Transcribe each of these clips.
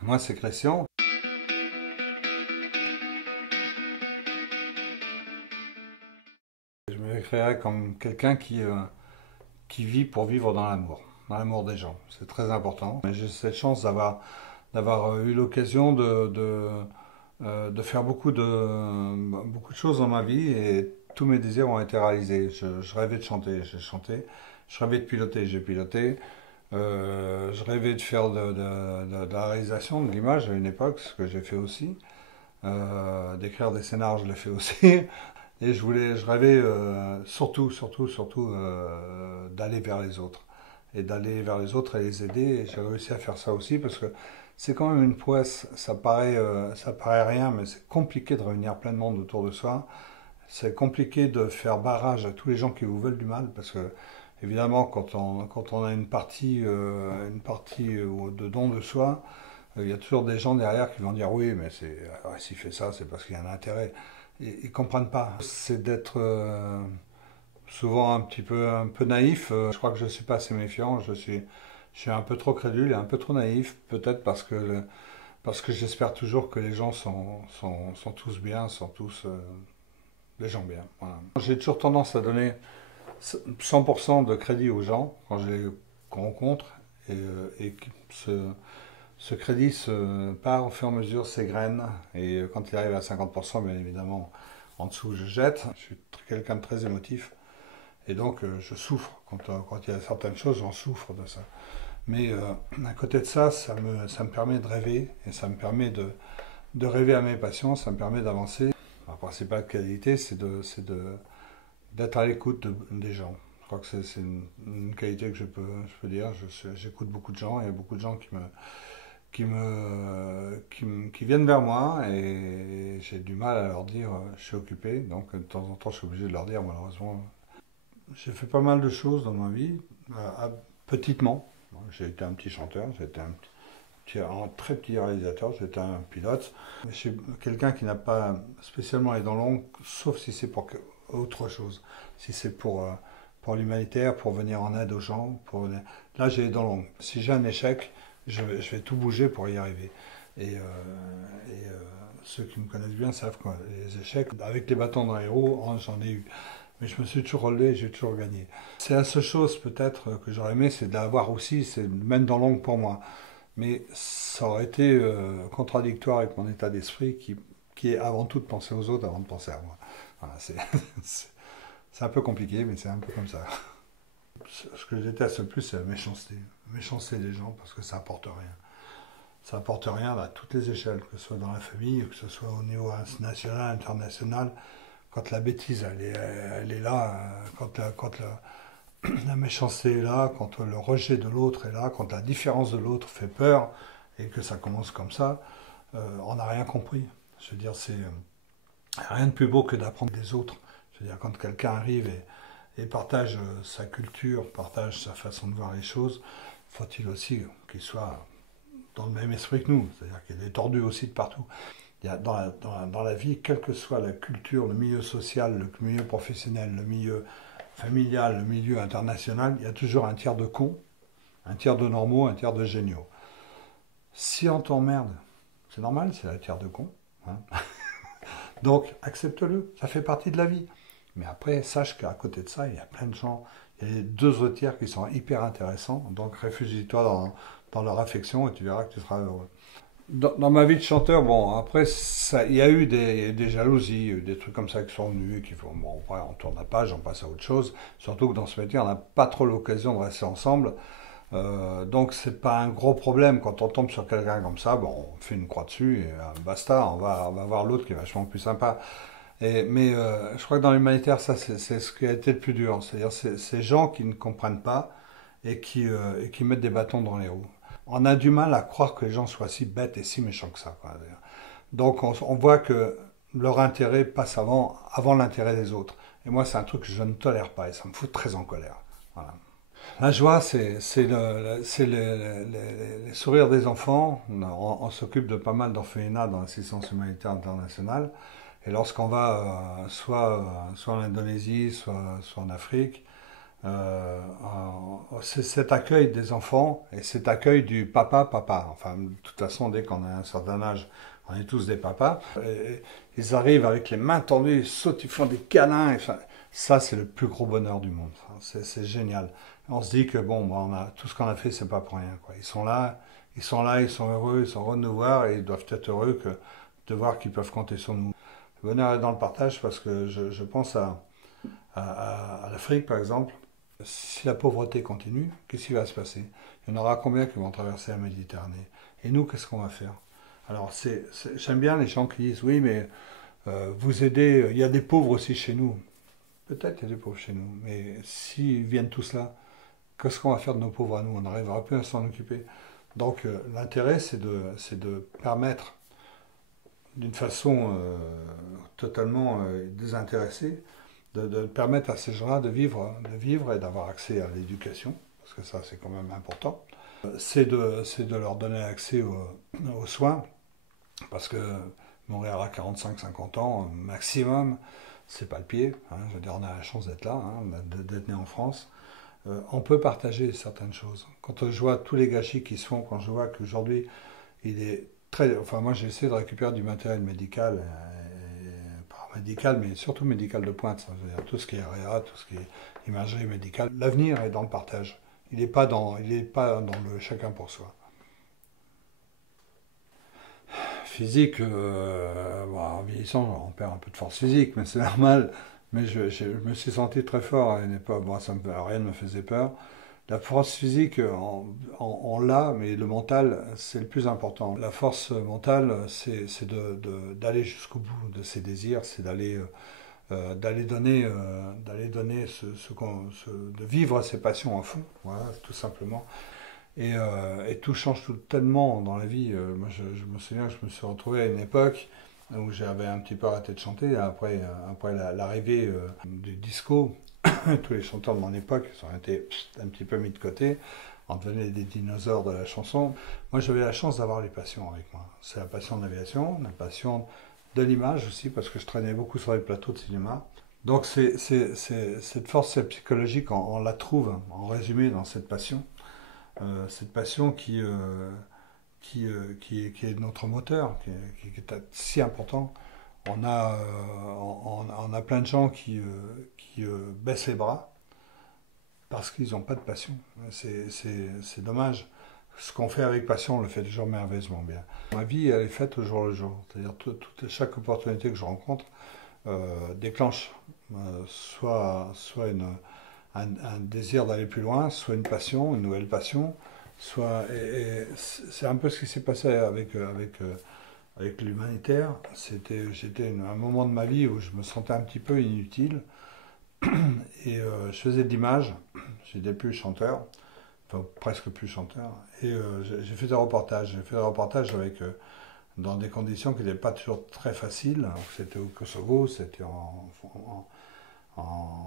Moi, c'est Christian. Je me décrirais comme quelqu'un qui vit pour vivre dans l'amour des gens. C'est très important. Mais j'ai cette chance d'avoir eu l'occasion de faire beaucoup de choses dans ma vie et tous mes désirs ont été réalisés. Je rêvais de chanter, j'ai chanté. Je rêvais de piloter, j'ai piloté. Je rêvais de faire de la réalisation, de l'image à une époque, ce que j'ai fait aussi. D'écrire des scénars, je l'ai fait aussi. Et je rêvais surtout d'aller vers les autres. Et d'aller vers les autres et les aider. Et j'ai réussi à faire ça aussi parce que c'est quand même une prouesse. Ça paraît rien, mais c'est compliqué de réunir plein de monde autour de soi. C'est compliqué de faire barrage à tous les gens qui vous veulent du mal parce que, évidemment, quand on a une partie de don de soi, il y a toujours des gens derrière qui vont dire oui, mais s'il fait ça, c'est parce qu'il y a un intérêt. Ils ne comprennent pas. C'est d'être souvent un peu naïf. Je crois que je ne suis pas assez méfiant. Je suis un peu trop crédule et un peu trop naïf. Peut-être parce que j'espère toujours que les gens sont tous bien, sont tous des gens bien. Voilà. J'ai toujours tendance à donner 100% de crédit aux gens quand je les rencontre et que ce crédit se part au fur et à mesure, s'égrène. Et quand il arrive à 50%, bien évidemment, en dessous, je jette. Je suis quelqu'un de très émotif. Et donc, je souffre. Quand il y a certaines choses, j'en souffre de ça. Mais à côté de ça, ça me permet de rêver. Et ça me permet de rêver à mes passions. Ça me permet d'avancer. La principale qualité, d'être à l'écoute des gens. Je crois que c'est une qualité que je peux dire. J'écoute beaucoup de gens. Il y a beaucoup de gens qui viennent vers moi et j'ai du mal à leur dire je suis occupé. Donc de temps en temps, je suis obligé de leur dire malheureusement. J'ai fait pas mal de choses dans ma vie, petitement. J'ai été un petit chanteur, j'ai été un très petit réalisateur, j'étais un pilote. Je suis quelqu'un qui n'a pas spécialement les dents longues, sauf si c'est pour autre chose. Si c'est pour l'humanitaire, pour venir en aide aux gens. Là, j'ai les dents longues. Si j'ai un échec, je vais tout bouger pour y arriver. Et, euh, ceux qui me connaissent bien savent que les échecs, avec les bâtons dans les roues, j'en ai eu. Mais je me suis toujours relevé, j'ai toujours gagné. C'est la seule chose peut-être que j'aurais aimé, c'est d'avoir aussi, c'est même dans l'ombre pour moi. Mais ça aurait été contradictoire avec mon état d'esprit qui est avant tout de penser aux autres avant de penser à moi. Voilà, c'est c'est un peu compliqué, mais c'est un peu comme ça. Ce que je déteste le plus, c'est la méchanceté. La méchanceté des gens parce que ça apporte rien. Ça apporte rien à toutes les échelles, que ce soit dans la famille, que ce soit au niveau national, international. Quand la bêtise, elle est là, la méchanceté est là, quand le rejet de l'autre est là, quand la différence de l'autre fait peur, et que ça commence comme ça, on n'a rien compris. Je veux dire, c'est rien de plus beau que d'apprendre des autres. Je veux dire, quand quelqu'un arrive et partage sa culture, partage sa façon de voir les choses, faut-il aussi qu'il soit dans le même esprit que nous. C'est-à-dire qu'il y a des tordus aussi de partout. Il y a dans la vie, quelle que soit la culture, le milieu social, le milieu professionnel, le milieu familial, le milieu international, il y a toujours un tiers de cons, un tiers de normaux, un tiers de géniaux. Si on t'emmerde, c'est normal, c'est un tiers de cons. Hein. Donc, accepte-le, ça fait partie de la vie. Mais après, sache qu'à côté de ça, il y a plein de gens, il y a les deux autres tiers qui sont hyper intéressants. Donc, réfugie-toi dans leur affection et tu verras que tu seras heureux. Dans ma vie de chanteur, bon, après, il y a eu des jalousies, des trucs comme ça qui sont venus, qui font, bon, après, on tourne la page, on passe à autre chose. Surtout que dans ce métier, on n'a pas trop l'occasion de rester ensemble. Donc, c'est pas un gros problème quand on tombe sur quelqu'un comme ça, bon, on fait une croix dessus et basta, on va voir l'autre qui est vachement plus sympa. Mais je crois que dans l'humanitaire, ça, c'est ce qui a été le plus dur. C'est-à-dire ces gens qui ne comprennent pas et qui mettent des bâtons dans les roues. On a du mal à croire que les gens soient si bêtes et si méchants que ça, quoi. Donc on voit que leur intérêt passe avant l'intérêt des autres. Et moi, c'est un truc que je ne tolère pas et ça me fout très en colère. Voilà. La joie, les sourires des enfants. On s'occupe de pas mal d'orphelinats dans l'assistance humanitaire internationale. Et lorsqu'on va soit en Indonésie, soit en Afrique, C'est cet accueil des enfants et cet accueil du papa. Enfin, de toute façon, dès qu'on a un certain âge, on est tous des papas. Et ils arrivent avec les mains tendues, ils sautent, ils font des câlins. Enfin, ça, c'est le plus gros bonheur du monde. Enfin, c'est génial. On se dit que bon, bah, tout ce qu'on a fait, c'est pas pour rien, quoi. Ils sont heureux, ils sont heureux de nous voir et ils doivent être heureux de voir qu'ils peuvent compter sur nous. Le bonheur est dans le partage parce que je pense à l'Afrique, par exemple. Si la pauvreté continue, qu'est-ce qui va se passer? Il y en aura combien qui vont traverser la Méditerranée? Et nous, qu'est-ce qu'on va faire? Alors, j'aime bien les gens qui disent, oui, mais vous aidez, il y a des pauvres aussi chez nous. Peut-être il y a des pauvres chez nous, mais s'ils viennent tous là, qu'est-ce qu'on va faire de nos pauvres à nous? On n'arrivera plus à s'en occuper. Donc, l'intérêt, c'est de permettre, d'une façon totalement désintéressée, de permettre à ces gens-là de vivre et d'avoir accès à l'éducation, parce que ça c'est quand même important. C'est de leur donner accès aux soins, parce que mourir à 45-50 ans maximum, c'est pas le pied. Hein, je veux dire, on a la chance d'être là, hein, d'être né en France. On peut partager certaines choses. Quand je vois tous les gâchis qui se font, quand je vois qu'aujourd'hui il est très. Enfin, moi j'ai essayé de récupérer du matériel médical médical, mais surtout médical de pointe. Ça veut dire tout ce qui est REA, tout ce qui est imagerie médicale. L'avenir est dans le partage. Il n'est pas dans le chacun pour soi. Physique, bon, en vieillissant, on perd un peu de force physique, mais c'est normal. Mais je me suis senti très fort à une époque. Bon, rien ne me faisait peur. La force physique, on l'a, mais le mental, c'est le plus important. La force mentale, c'est d'aller jusqu'au bout de ses désirs, c'est d'aller donner de vivre ses passions à fond, voilà, tout simplement. Et tout change tellement dans la vie. Moi, je me souviens que je me suis retrouvé à une époque où j'avais un petit peu arrêté de chanter après l'arrivée du disco. Tous les chanteurs de mon époque ont été un petit peu mis de côté. On devenait des dinosaures de la chanson. Moi, j'avais la chance d'avoir les passions avec moi. C'est la passion de l'aviation, la passion de l'image aussi, parce que je traînais beaucoup sur les plateaux de cinéma. Donc, cette force psychologique, on la trouve en résumé dans cette passion. Cette passion qui est notre moteur, qui est si important. On a plein de gens qui baissent les bras parce qu'ils n'ont pas de passion. C'est dommage. Ce qu'on fait avec passion, on le fait toujours merveilleusement bien. Ma vie, elle est faite au jour le jour. C'est-à-dire chaque opportunité que je rencontre déclenche soit un désir d'aller plus loin, soit une passion, une nouvelle passion, et c'est un peu ce qui s'est passé avec l'humanitaire. J'étais à un moment de ma vie où je me sentais un petit peu inutile et je faisais de l'image. J'étais plus chanteur, enfin presque plus chanteur. Et j'ai fait des reportages. J'ai fait des reportages dans des conditions qui n'étaient pas toujours très faciles. C'était au Kosovo, c'était en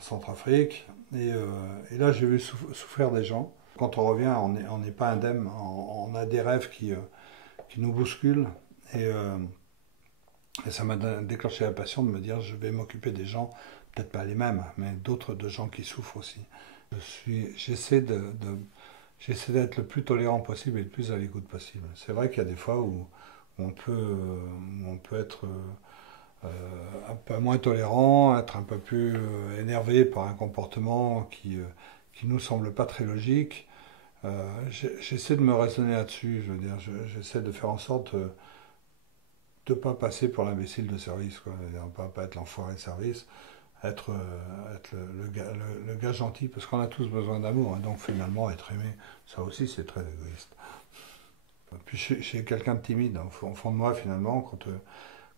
Centrafrique. Et là, j'ai vu souffrir des gens. Quand on revient, on n'est pas indemne. On a des rêves qui nous bousculent. Et ça m'a déclenché la passion de me dire je vais m'occuper des gens, peut-être pas les mêmes, mais d'autres de gens qui souffrent aussi. J'essaie d'être le plus tolérant possible et le plus à l'écoute possible. C'est vrai qu'il y a des fois où on peut être un peu moins tolérant, être un peu plus énervé par un comportement qui nous semble pas très logique. J'essaie de me raisonner là-dessus, je veux dire, j'essaie de faire en sorte de ne pas passer pour l'imbécile de service, quoi. De ne pas être l'enfoiré de service, être le gars gentil, parce qu'on a tous besoin d'amour, hein, donc finalement être aimé, ça aussi c'est très égoïste. Puis je suis quelqu'un de timide, hein, au fond de moi finalement,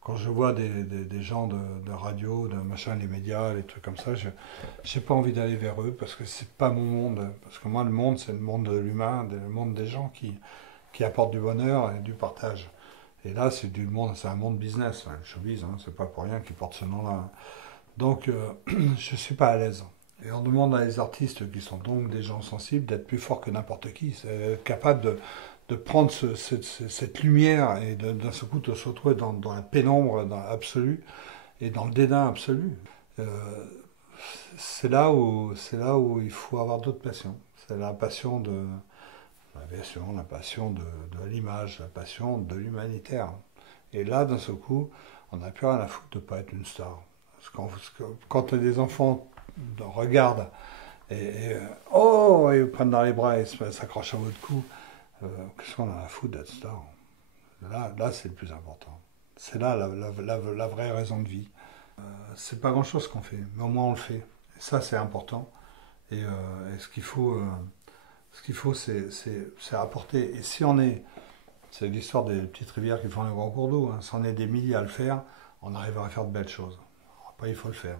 quand je vois des gens de radio, de machin, les médias, les trucs comme ça, je n'ai pas envie d'aller vers eux parce que c'est pas mon monde. Parce que moi, le monde, c'est le monde de l'humain, le monde des gens qui apportent du bonheur et du partage. Et là, c'est un monde business, hein, le showbiz, hein, c'est pas pour rien qu'ils portent ce nom-là. Donc, je suis pas à l'aise. Et on demande à les artistes qui sont donc des gens sensibles d'être plus forts que n'importe qui, capables de prendre cette lumière et d'un seul coup de se retrouver dans la pénombre absolue et dans le dédain absolu. c'est là où il faut avoir d'autres passions. C'est la passion de l'aviation, la passion de l'image, la passion de l'humanitaire. Et là, d'un seul coup, on n'a plus rien à foutre de ne pas être une star. Quand les enfants regardent oh, ils vous prennent dans les bras et s'accrochent à votre cou, qu'est-ce qu'on a à foutre d'être star? Là, c'est le plus important. C'est là la vraie raison de vie. C'est pas grand-chose qu'on fait, mais au moins on le fait. Et ça, c'est important. Et ce qu'il faut, c'est apporter. Et si on est, c'est l'histoire des petites rivières qui font les grands cours d'eau, hein. Si on est des milliers à le faire, on arrivera à faire de belles choses. Après, il faut le faire.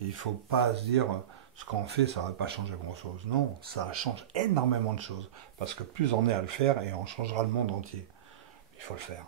Et il ne faut pas se dire, ce qu'on fait, ça ne va pas changer grand-chose. Non, ça change énormément de choses. Parce que plus on est à le faire, et on changera le monde entier. Il faut le faire.